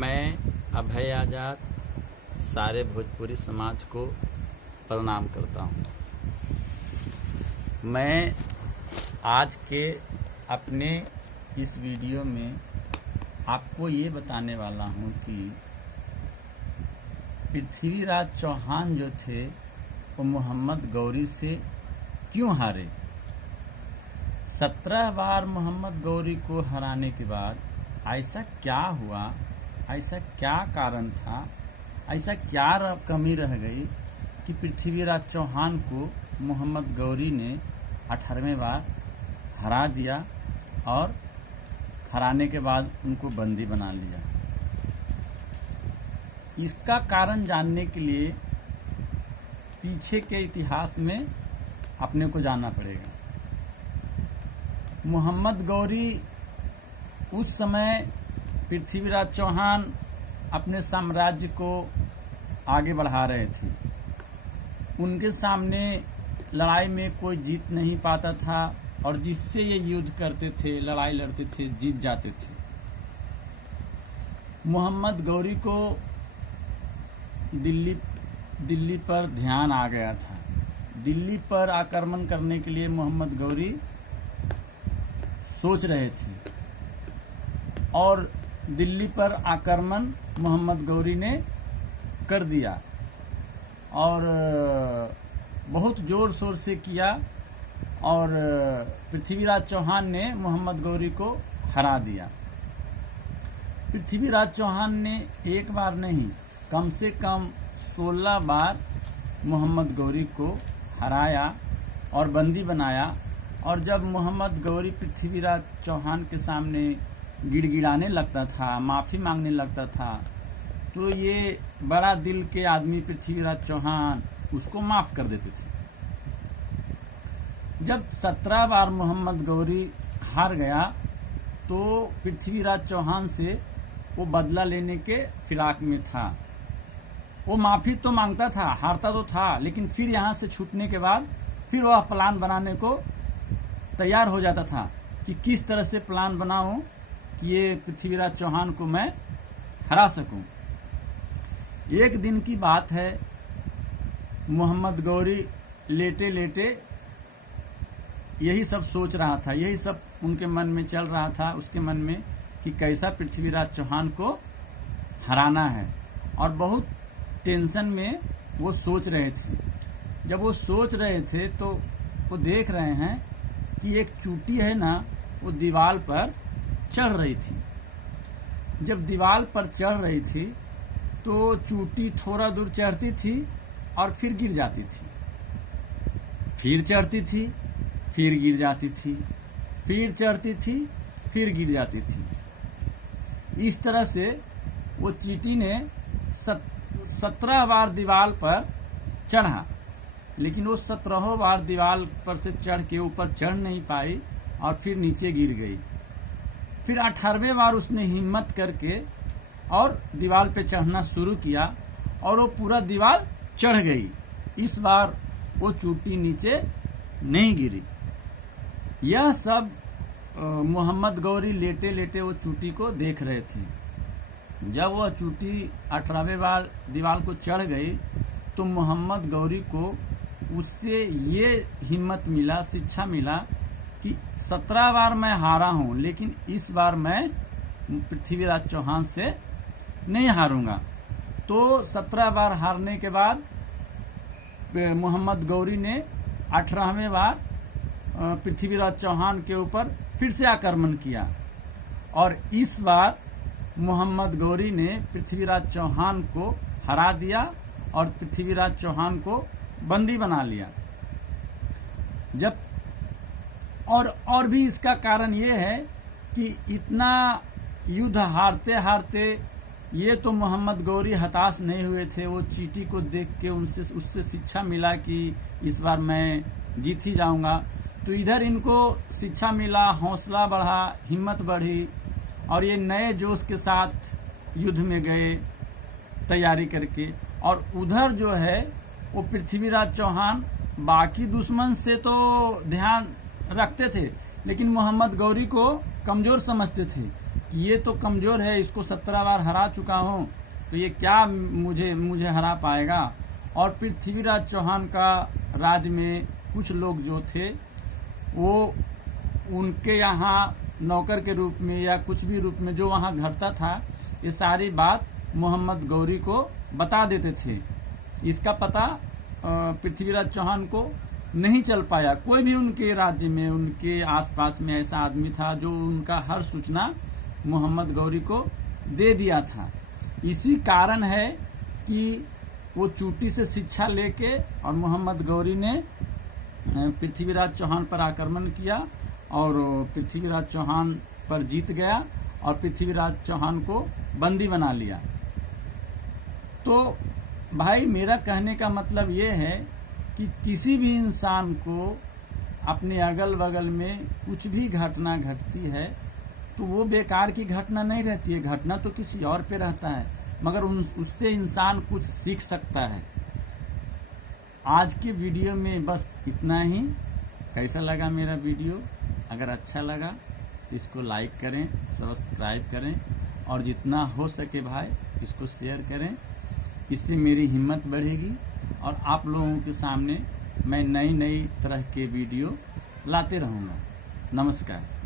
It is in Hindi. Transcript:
मैं अभय आज़ाद सारे भोजपुरी समाज को प्रणाम करता हूँ। मैं आज के अपने इस वीडियो में आपको ये बताने वाला हूँ कि पृथ्वीराज चौहान जो थे वो मोहम्मद गौरी से क्यों हारे। 17 बार मोहम्मद गौरी को हराने के बाद ऐसा क्या हुआ, ऐसा क्या कारण था, ऐसा क्या कमी रह गई कि पृथ्वीराज चौहान को मोहम्मद गौरी ने 18वें बार हरा दिया और हराने के बाद उनको बंदी बना लिया। इसका कारण जानने के लिए पीछे के इतिहास में अपने को जाना पड़ेगा। मोहम्मद गौरी उस समय पृथ्वीराज चौहान अपने साम्राज्य को आगे बढ़ा रहे थे। उनके सामने लड़ाई में कोई जीत नहीं पाता था और जिससे ये युद्ध करते थे, लड़ाई लड़ते थे, जीत जाते थे। मोहम्मद गौरी को दिल्ली पर ध्यान आ गया था। दिल्ली पर आक्रमण करने के लिए मोहम्मद गौरी सोच रहे थे और दिल्ली पर आक्रमण मोहम्मद गौरी ने कर दिया और बहुत जोर शोर से किया और पृथ्वीराज चौहान ने मोहम्मद गौरी को हरा दिया। पृथ्वीराज चौहान ने एक बार नहीं, कम से कम 16 बार मोहम्मद गौरी को हराया और बंदी बनाया। और जब मोहम्मद गौरी पृथ्वीराज चौहान के सामने गिड़गिड़ाने लगता था, माफ़ी मांगने लगता था, तो ये बड़ा दिल के आदमी पृथ्वीराज चौहान उसको माफ़ कर देते थे। जब 17 बार मोहम्मद गौरी हार गया तो पृथ्वीराज चौहान से वो बदला लेने के फिराक में था। वो माफ़ी तो मांगता था, हारता तो था, लेकिन फिर यहाँ से छूटने के बाद फिर वह प्लान बनाने को तैयार हो जाता था कि किस तरह से प्लान बनाऊं कि ये पृथ्वीराज चौहान को मैं हरा सकूं। एक दिन की बात है, मोहम्मद गौरी लेटे लेटे यही सब सोच रहा था, यही सब उनके मन में चल रहा था, उसके मन में कि कैसा पृथ्वीराज चौहान को हराना है। और बहुत टेंशन में वो सोच रहे थे। जब वो सोच रहे थे तो वो देख रहे हैं कि एक चूटी है ना, वो दीवार पर चढ़ रही थी। जब दीवार पर चढ़ रही थी तो चूटी थोड़ा दूर चढ़ती थी और फिर गिर जाती थी, फिर चढ़ती थी, फिर गिर जाती थी, फिर चढ़ती थी, फिर गिर जाती थी। इस तरह से वो चींटी ने 17 बार दीवार पर चढ़ा, लेकिन वो 17 बार दीवार पर से चढ़ के ऊपर चढ़ नहीं पाई और फिर नीचे गिर गई। फिर 18वें बार उसने हिम्मत करके और दीवार पे चढ़ना शुरू किया और वो पूरा दीवार चढ़ गई। इस बार वो चूटी नीचे नहीं गिरी। यह सब मोहम्मद गौरी लेटे लेटे वो चूटी को देख रहे थे। जब वह चूटी 18वें बार दीवार को चढ़ गई तो मोहम्मद गौरी को उससे ये हिम्मत मिला, शिक्षा मिला कि 17 बार मैं हारा हूँ, लेकिन इस बार मैं पृथ्वीराज चौहान से नहीं हारूंगा। तो 17 बार हारने के बाद मोहम्मद गौरी ने 18वें बार पृथ्वीराज चौहान के ऊपर फिर से आक्रमण किया और इस बार मोहम्मद गौरी ने पृथ्वीराज चौहान को हरा दिया और पृथ्वीराज चौहान को बंदी बना लिया। जब और भी इसका कारण ये है कि इतना युद्ध हारते हारते ये तो मोहम्मद गौरी हताश नहीं हुए थे। वो चींटी को देख के उससे शिक्षा मिला कि इस बार मैं जीत ही जाऊंगा। तो इधर इनको शिक्षा मिला, हौसला बढ़ा, हिम्मत बढ़ी और ये नए जोश के साथ युद्ध में गए तैयारी करके। और उधर जो है वो पृथ्वीराज चौहान बाकी दुश्मन से तो ध्यान रखते थे, लेकिन मोहम्मद गौरी को कमज़ोर समझते थे। कि ये तो कमजोर है, इसको 17 बार हरा चुका हूँ, तो ये क्या मुझे हरा पाएगा। और पृथ्वीराज चौहान का राज में कुछ लोग जो थे वो उनके यहाँ नौकर के रूप में या कुछ भी रूप में जो वहाँ घटता था, ये सारी बात मोहम्मद गौरी को बता देते थे। इसका पता पृथ्वीराज चौहान को नहीं चल पाया। कोई भी उनके राज्य में, उनके आसपास में ऐसा आदमी था जो उनका हर सूचना मोहम्मद गौरी को दे दिया था। इसी कारण है कि वो चूटी से शिक्षा लेके और मोहम्मद गौरी ने पृथ्वीराज चौहान पर आक्रमण किया और पृथ्वीराज चौहान पर जीत गया और पृथ्वीराज चौहान को बंदी बना लिया। तो भाई मेरा कहने का मतलब ये है कि किसी भी इंसान को अपने अगल बगल में कुछ भी घटना घटती है तो वो बेकार की घटना नहीं रहती है, घटना तो किसी और पे रहता है, मगर उससे इंसान कुछ सीख सकता है। आज के वीडियो में बस इतना ही। कैसा लगा मेरा वीडियो? अगर अच्छा लगा तो इसको लाइक करें, सब्सक्राइब करें और जितना हो सके भाई इसको शेयर करें। इससे मेरी हिम्मत बढ़ेगी और आप लोगों के सामने मैं नई तरह के वीडियो लाते रहूँगा। नमस्कार।